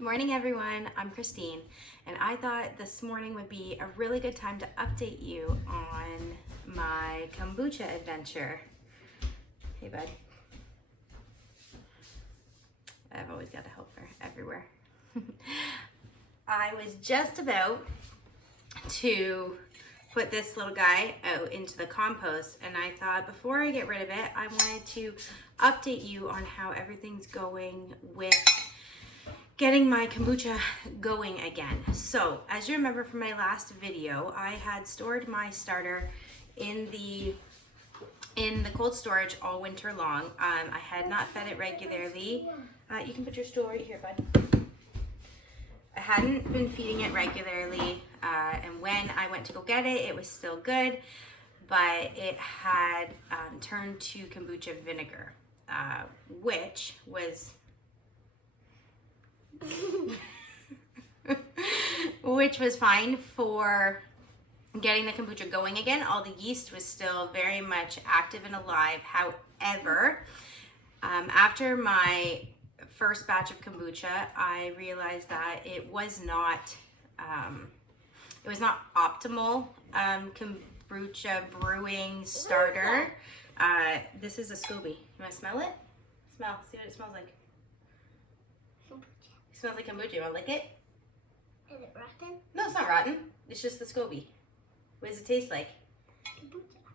Morning everyone, I'm Christine, and I thought this morning would be a really good time to update you on my kombucha adventure. Hey bud. I've always got a helper everywhere. I was just about to put this little guy out into the compost, and I thought before I get rid of it, I wanted to update you on how everything's going with getting my kombucha going again. So, as you remember from my last video, I had stored my starter in the cold storage all winter long. I had not fed it regularly. You can put your stool right here, bud. I hadn't been feeding it regularly, and when I went to go get it, it was still good, but it had turned to kombucha vinegar, which was which was fine for getting the kombucha going again. All the yeast was still very much active and alive. However, after my first batch of kombucha, I realized that it was not optimal kombucha brewing starter. This is a SCOBY. You want to smell it? See what it smells like. It smells like kombucha. You want to lick it? Is it rotten? No, it's not rotten. It's just the SCOBY. What does it taste like?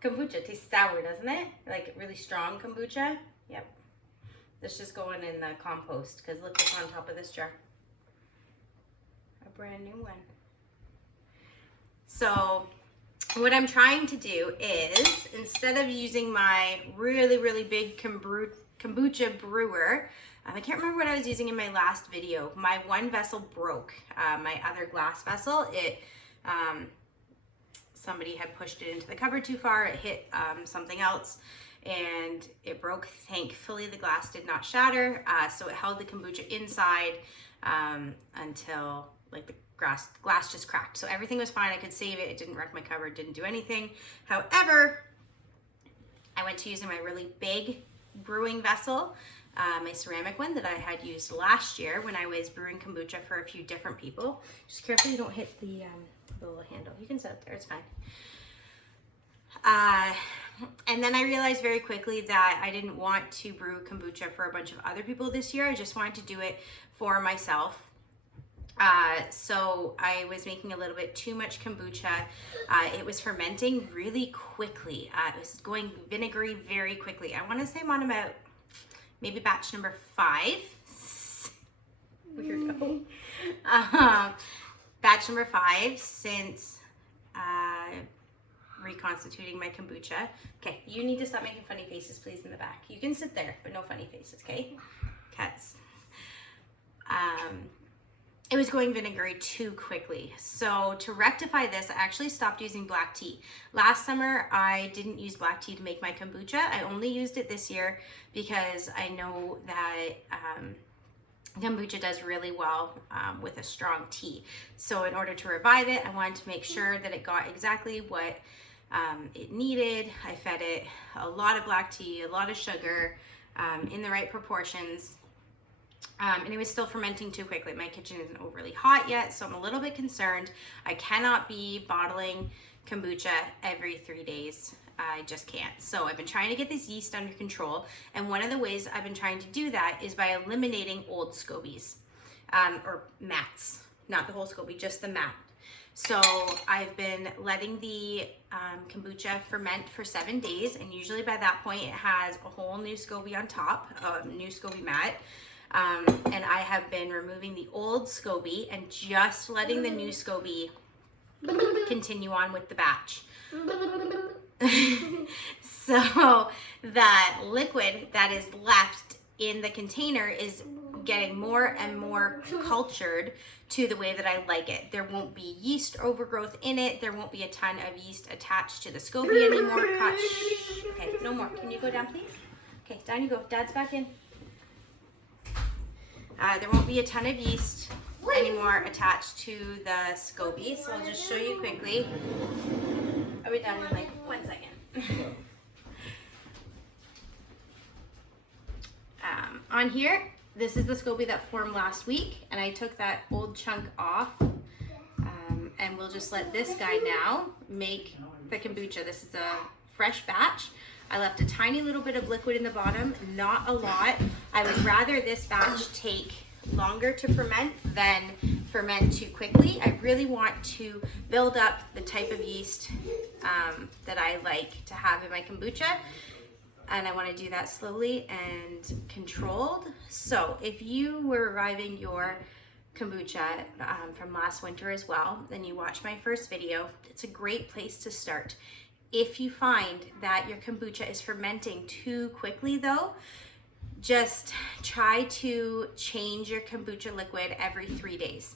Kombucha. It tastes sour, doesn't it? Like really strong kombucha. Yep. This just going in the compost because look what's on top of this jar. A brand new one. So what I'm trying to do is, instead of using my really big kombucha brewer, I can't remember what I was using in my last video. My one vessel broke. My other glass vessel, somebody had pushed it into the cupboard too far. It hit something else and it broke. Thankfully, the glass did not shatter. So it held the kombucha inside until like the glass just cracked. So everything was fine. I could save it. It didn't wreck my cupboard, didn't do anything. However, I went to using my really big brewing vessel, my ceramic one that I had used last year when I was brewing kombucha for a few different people. Just careful you don't hit the little handle. You can sit up there, it's fine. And then I realized very quickly that I didn't want to brew kombucha for a bunch of other people this year. I just wanted to do it for myself. So I was making a little bit too much kombucha. It was fermenting really quickly. It was going vinegary very quickly. I want to say I'm on about maybe batch number 5. Weirdo. Batch number 5 since reconstituting my kombucha. Okay, you need to stop making funny faces, please, in the back. You can sit there, but no funny faces, okay? Cats. It was going vinegary too quickly. So to rectify this, I actually stopped using black tea. Last summer, I didn't use black tea to make my kombucha. I only used it this year because I know that kombucha does really well with a strong tea. So in order to revive it, I wanted to make sure that it got exactly what it needed. I fed it a lot of black tea, a lot of sugar in the right proportions. And it was still fermenting too quickly. My kitchen isn't overly hot yet, so I'm a little bit concerned. I cannot be bottling kombucha every 3 days. I just can't. So I've been trying to get this yeast under control, and one of the ways I've been trying to do that is by eliminating old SCOBYs, or mats. Not the whole SCOBY, just the mat. So I've been letting the kombucha ferment for 7 days, and usually by that point it has a whole new SCOBY on top, a new SCOBY mat. And I have been removing the old SCOBY and just letting the new SCOBY continue on with the batch. So that liquid that is left in the container is getting more and more cultured to the way that I like it. There won't be yeast overgrowth in it. There won't be a ton of yeast attached to the SCOBY anymore. Okay, no more. Can you go down, please? Okay, down you go. Dad's back in. There won't be a ton of yeast anymore attached to the SCOBY, so I'll just show you quickly. I'll be done in like 1 second. On here, this is the SCOBY that formed last week, and I took that old chunk off. And we'll just let this guy now make the kombucha. This is a fresh batch. I left a tiny little bit of liquid in the bottom, not a lot. I would rather this batch take longer to ferment than ferment too quickly. I really want to build up the type of yeast that I like to have in my kombucha, and I want to do that slowly and controlled. So if you were reviving your kombucha from last winter as well, then you watch my first video, it's a great place to start. If you find that your kombucha is fermenting too quickly though, just try to change your kombucha liquid every 3 days.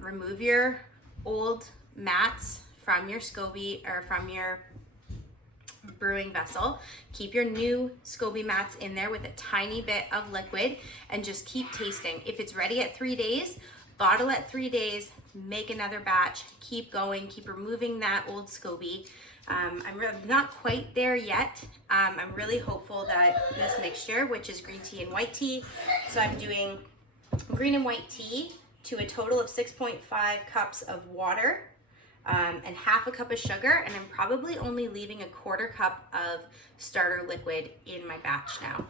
Remove your old mats from your SCOBY or from your brewing vessel. Keep your new SCOBY mats in there with a tiny bit of liquid and just keep tasting. If it's ready at 3 days, bottle at 3 days, make another batch, keep going, keep removing that old SCOBY. I'm not quite there yet. I'm really hopeful that this mixture, which is green tea and white tea, so I'm doing green and white tea to a total of 6.5 cups of water and half a cup of sugar, and I'm probably only leaving a quarter cup of starter liquid in my batch now.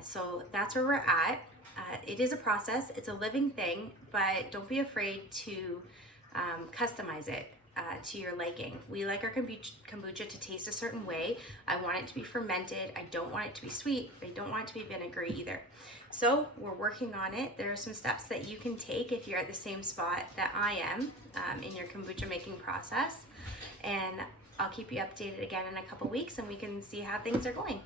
So that's where we're at. It is a process, it's a living thing, but don't be afraid to customize it to your liking. We like our kombucha to taste a certain way. I want it to be fermented. I don't want it to be sweet. I don't want it to be vinegary either. So we're working on it. There are some steps that you can take if you're at the same spot that I am in your kombucha making process. And I'll keep you updated again in a couple weeks and we can see how things are going.